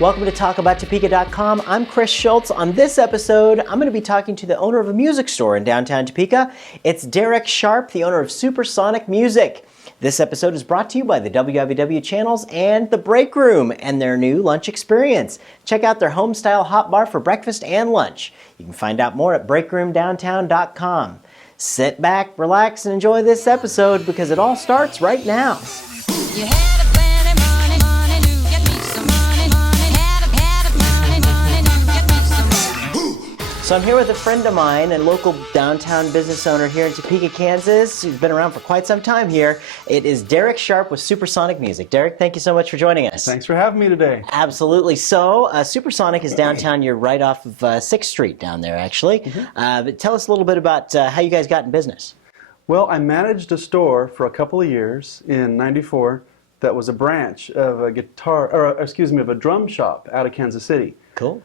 Welcome to TalkAboutTopeka.com. I'm Chris Schultz. On this episode, I'm going to be talking to the owner of a music store in downtown Topeka. It's Derek Sharp, the owner of Supersonic Music. This episode is brought to you by the WWW channels and The Break Room and their new lunch experience. Check out their home-style hot bar for breakfast and lunch. You can find out more at breakroomdowntown.com. Sit back, relax, and enjoy this episode because it all starts right now. So I'm here with a friend of mine and local downtown business owner here in Topeka, Kansas, who's been around for quite some time here. It is Derek Sharp with Supersonic Music. Derek, thank you so much for joining us. Thanks for having me today. Absolutely. So Supersonic is downtown. You're right off of 6th Street down there, actually. But tell us a little bit about how you guys got in business. Well, I managed a store for a couple of years in '94 that was a branch of a of a drum shop out of Kansas City. Cool.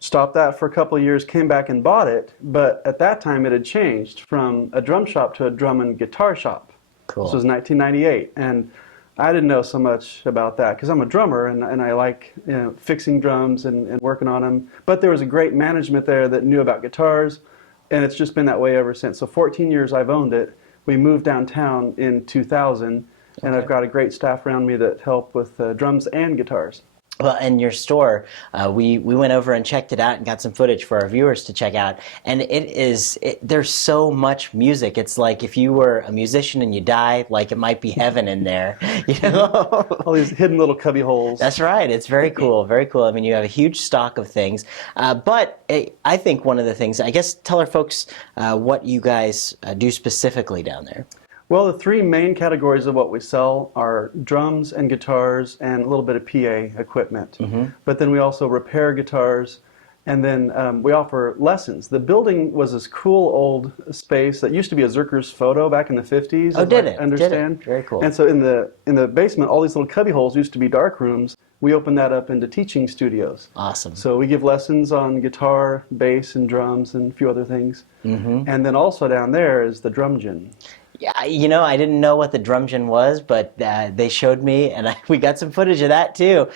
Stopped that for a couple of years, came back and bought it, but at that time it had changed from a drum shop to a drum and guitar shop. Cool. This was 1998, and I didn't know so much about that because I'm a drummer and I like fixing drums and working on them. But there was a great management there that knew about guitars, and it's just been that way ever since. So 14 years I've owned it. We moved downtown in 2000, and I've got a great staff around me that help with drums and guitars. Well, and your store, we went over and checked it out and got some footage for our viewers to check out. And there's so much music. It's like if you were a musician and you die, like it might be heaven in there. You know? All these hidden little cubby holes. That's right. It's very cool. Very cool. I mean, you have a huge stock of things. But I think one of the things, I guess, tell our folks what you guys do specifically down there. Well, the three main categories of what we sell are drums and guitars and a little bit of PA equipment. But then we also repair guitars, and then we offer lessons. The building was this cool old space that used to be a Zerker's Photo back in the 50s. Oh, did it? Understand? Did it? Very cool. And so in the basement, all these little cubby holes used to be dark rooms. We opened that up into teaching studios. Awesome. So we give lessons on guitar, bass, and drums, and a few other things. And then also down there is the drum gym. Yeah, you know, I didn't know what the drum gym was, but they showed me, and we got some footage of that too.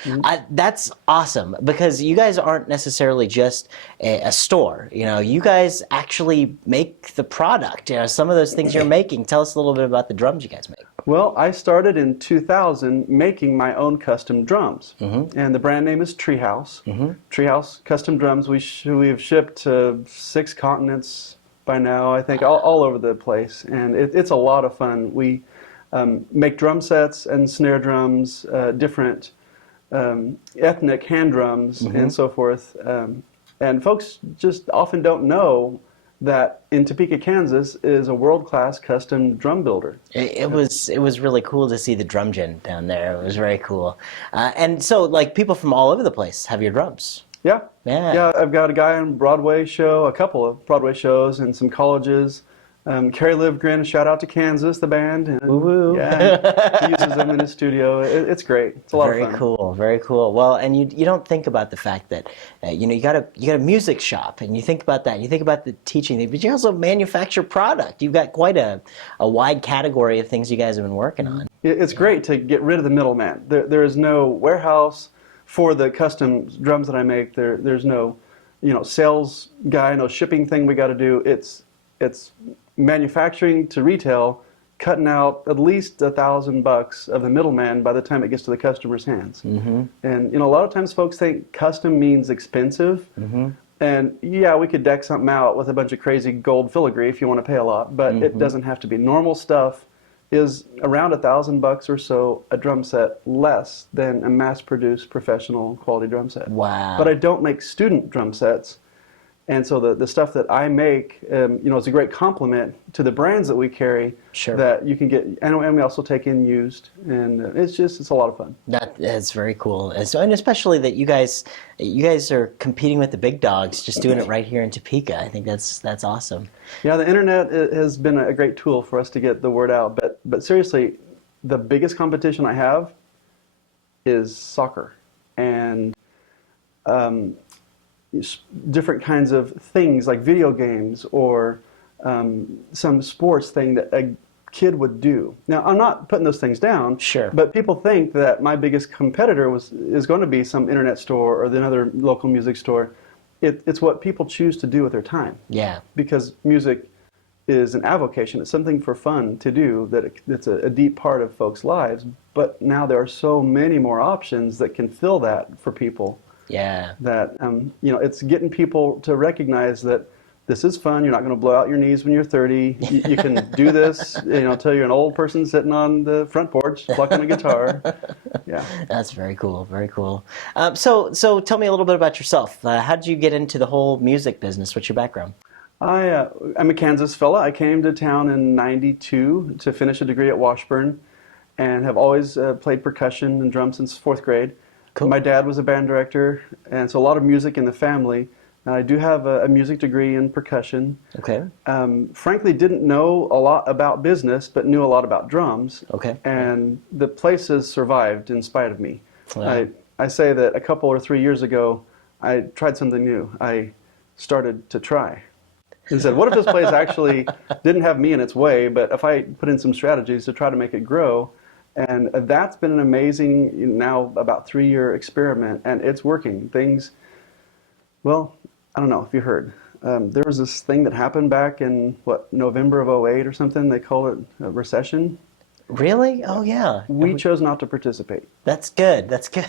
That's awesome because you guys aren't necessarily just a store. You know, you guys actually make the product. You know, some of those things you're making. Tell us a little bit about the drums you guys make. Well, I started in 2000 making my own custom drums, and the brand name is Treehouse. Treehouse Custom Drums. We've shipped to 6 continents by now, I think, all over the place, and it's a lot of fun. We make drum sets and snare drums, different ethnic hand drums, and so forth. And folks just often don't know that in Topeka, Kansas is a world-class custom drum builder. It was really cool to see the drum gym down there. It was very cool. And so, like, people from all over the place have your drums. Yeah, I've got a guy on Broadway show, a couple of Broadway shows, and some colleges. Carrie Livgren, shout out to Kansas, the band. And, woo-woo. Yeah, he uses them in his studio. It's great. It's a lot of fun. Very cool, very cool. Well, and you don't think about the fact that you got a music shop, and you think about that. And you think about the teaching, but you also manufacture product. You've got quite a wide category of things you guys have been working on. It's great to get rid of the middleman. There is no warehouse for the custom drums that I make. There's no, sales guy, no shipping thing we got to do. It's manufacturing to retail, cutting out at least $1,000 of the middleman by the time it gets to the customer's hands. And a lot of times folks think custom means expensive. And yeah, we could deck something out with a bunch of crazy gold filigree if you want to pay a lot, but it doesn't have to be. Normal stuff is around $1,000 or so a drum set, less than a mass-produced professional quality drum set. Wow. But I don't make student drum sets, and so the stuff that I make, is a great complement to the brands that we carry. Sure. That you can get, and we also take in used, and it's a lot of fun. That's very cool, and especially that you guys are competing with the big dogs, just doing it right here in Topeka. I think that's awesome. Yeah, the internet has been a great tool for us to get the word out, but seriously, the biggest competition I have is soccer, and different kinds of things like video games or some sports thing that kid would do. Now, I'm not putting those things down, Sure. but people think that my biggest competitor is going to be some internet store or another local music store. It's what people choose to do with their time. Yeah. Because music is an avocation. It's something for fun to do, it's a deep part of folks' lives. But now there are so many more options that can fill that for people. Yeah. That, it's getting people to recognize that this is fun. You're not going to blow out your knees when you're 30. You can do this, until you're an old person sitting on the front porch plucking a guitar. Yeah. That's very cool. Very cool. So tell me a little bit about yourself. How did you get into the whole music business? What's your background? I'm a Kansas fella. I came to town in '92 to finish a degree at Washburn, and have always played percussion and drums since 4th grade. Cool. My dad was a band director, and so a lot of music in the family. And I do have a music degree in percussion. Okay. Frankly, didn't know a lot about business, but knew a lot about drums. Okay. And the place has survived in spite of me. Wow. I say that a couple or 3 years ago, I tried something new. I started to try. And said, what if this place actually didn't have me in its way, but if I put in some strategies to try to make it grow? And that's been an amazing, now about 3-year experiment, and it's working. Well, I don't know if you heard. There was this thing that happened back in, November of '08 or something. They call it a recession. Really? Oh, yeah. We chose not to participate. That's good. That's good.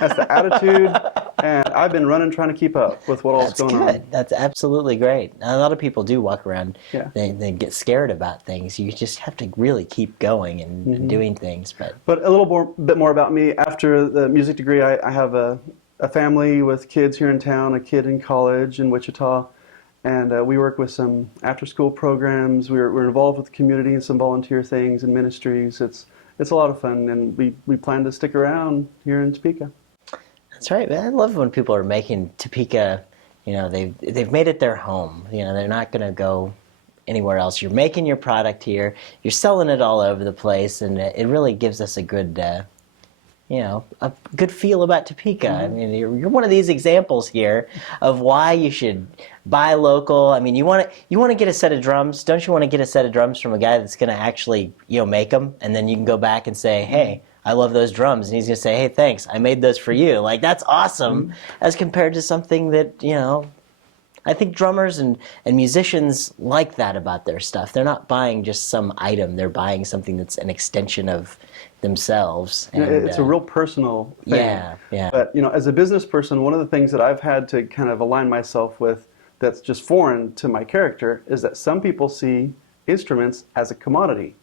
That's the attitude, and I've been running trying to keep up with what all's going on. That's absolutely great. A lot of people do walk around, Yeah. they get scared about things. You just have to really keep going and doing things. But a bit more about me. After the music degree, I have a family with kids here in town, a kid in college in Wichita, and we work with some after-school programs. We're involved with the community and some volunteer things and ministries. It's a lot of fun, and we plan to stick around here in Topeka. That's right. I love when people are making Topeka, they've made it their home. They're not going to go anywhere else. You're making your product here. You're selling it all over the place, and it really gives us a good feel about Topeka. I mean, you're one of these examples here of why you should buy local. I mean, you want to get a set of drums. Don't you want to get a set of drums from a guy that's going to actually, make them, and then you can go back and say, hey, I love those drums, and he's going to say, hey, thanks, I made those for you. Like, that's awesome, as compared to something that, I think drummers and musicians like that about their stuff. They're not buying just some item. They're buying something that's an extension of themselves. And, it's a real personal thing. Yeah, yeah. But, as a business person, one of the things that I've had to kind of align myself with that's just foreign to my character is that some people see instruments as a commodity.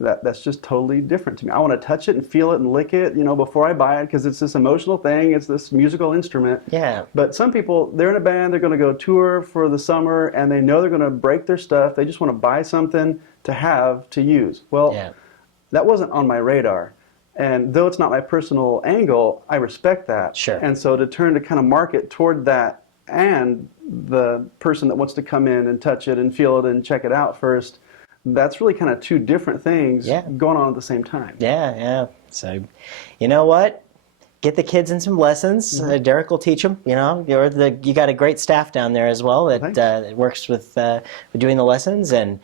That's just totally different to me. I want to touch it and feel it and lick it, before I buy it, because it's this emotional thing. It's this musical instrument. Yeah. But some people, they're in a band, they're going to go tour for the summer, and they know they're going to break their stuff. They just want to buy something to have, to use. Well, that wasn't on my radar. And though it's not my personal angle, I respect that. Sure. And so to turn to kind of market toward that and the person that wants to come in and touch it and feel it and check it out first, that's really kind of two different things going on at the same time. Yeah. So, you know what? Get the kids in some lessons. Derek will teach them. You got a great staff down there as well that works with doing the lessons and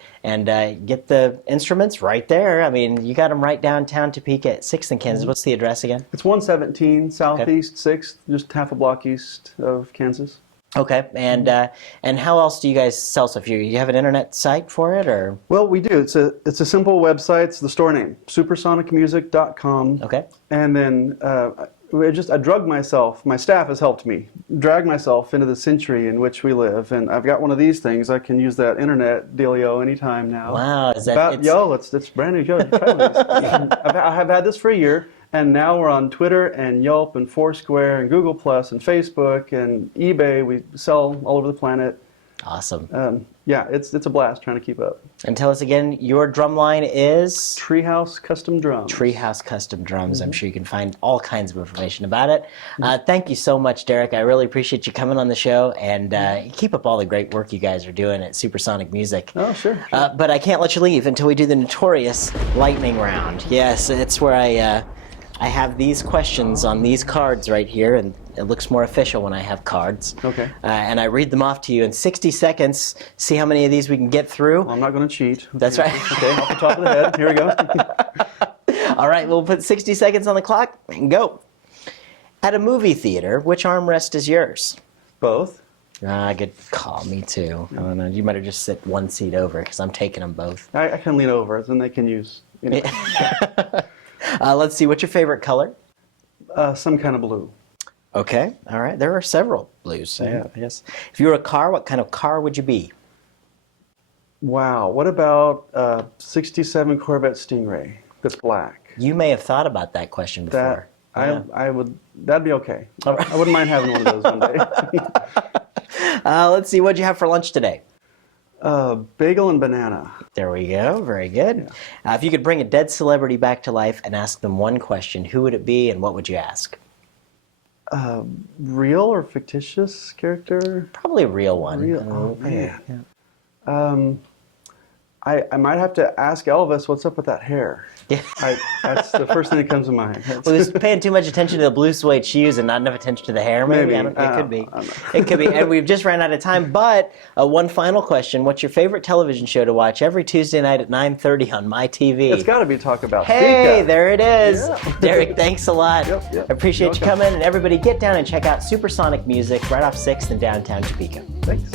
get the instruments right there. I mean, you got them right downtown Topeka at 6th and Kansas. What's the address again? It's 117 Southeast 6th, just half a block east of Kansas. Okay, and how else do you guys sell stuff? You have an internet site for it, or? Well, we do. It's a simple website. It's the store name, supersonicmusic.com. Okay. And then I drug myself. My staff has helped me drag myself into the century in which we live, and I've got one of these things. I can use that internet dealio anytime now. Wow, is that it's brand new. Yo, try this. I have had this for a year. And now we're on Twitter and Yelp and Foursquare and Google Plus and Facebook and eBay. We sell all over the planet. Awesome. It's a blast trying to keep up. And tell us again, your drum line is? Treehouse Custom Drums. Treehouse Custom Drums. I'm sure you can find all kinds of information about it. Thank you so much, Derek. I really appreciate you coming on the show, and keep up all the great work you guys are doing at Supersonic Music. Oh, sure. But I can't let you leave until we do the notorious lightning round. Yes, it's where I have these questions on these cards right here, and It looks more official when I have cards. Okay. And I read them off to you in 60 seconds. See how many of these we can get through. Well, I'm not going to cheat. That's right. Okay, off the top of the head. Here we go. All right, we'll put 60 seconds on the clock and go. At a movie theater, which armrest is yours? Both. Good call. Me too. I don't know. You better just sit one seat over because I'm taking them both. I can lean over, then they can use. You know. Let's see. What's your favorite color? Some kind of blue. Okay. All right. There are several blues. So yeah, yes. If you were a car, what kind of car would you be? Wow. What about 67 Corvette Stingray that's black? You may have thought about that question before. I would. That'd be okay. All right. I wouldn't mind having one of those one day. Let's see. What'd you have for lunch today? Bagel and banana. There we go. Very good. Yeah. If you could bring a dead celebrity back to life and ask them one question, who would it be and what would you ask? Real or fictitious character? Probably a real one. Real. Oh man. Yeah. I might have to ask Elvis what's up with that hair. Yeah. That's the first thing that comes to mind. Well, just paying too much attention to the blue suede shoes and not enough attention to the hair, maybe. Maybe. It could be. I don't know. It could be. And we've just ran out of time. But one final question: what's your favorite television show to watch every Tuesday night at 9:30 on my TV? It's got to be Talk About Hey, Topeka. there it is. Yeah. Derek, thanks a lot. Yep. I appreciate you You're welcome. coming. And everybody, get down and check out Supersonic Music right off 6th in downtown Topeka. Thanks.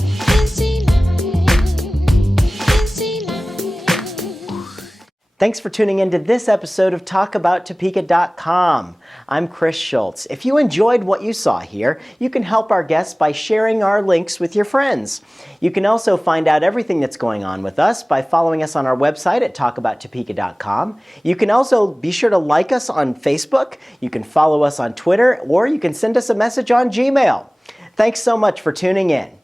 Thanks for tuning in to this episode of TalkAboutTopeka.com. I'm Chris Schultz. If you enjoyed what you saw here, you can help our guests by sharing our links with your friends. You can also find out everything that's going on with us by following us on our website at TalkAboutTopeka.com. You can also be sure to like us on Facebook, you can follow us on Twitter, or you can send us a message on Gmail. Thanks so much for tuning in.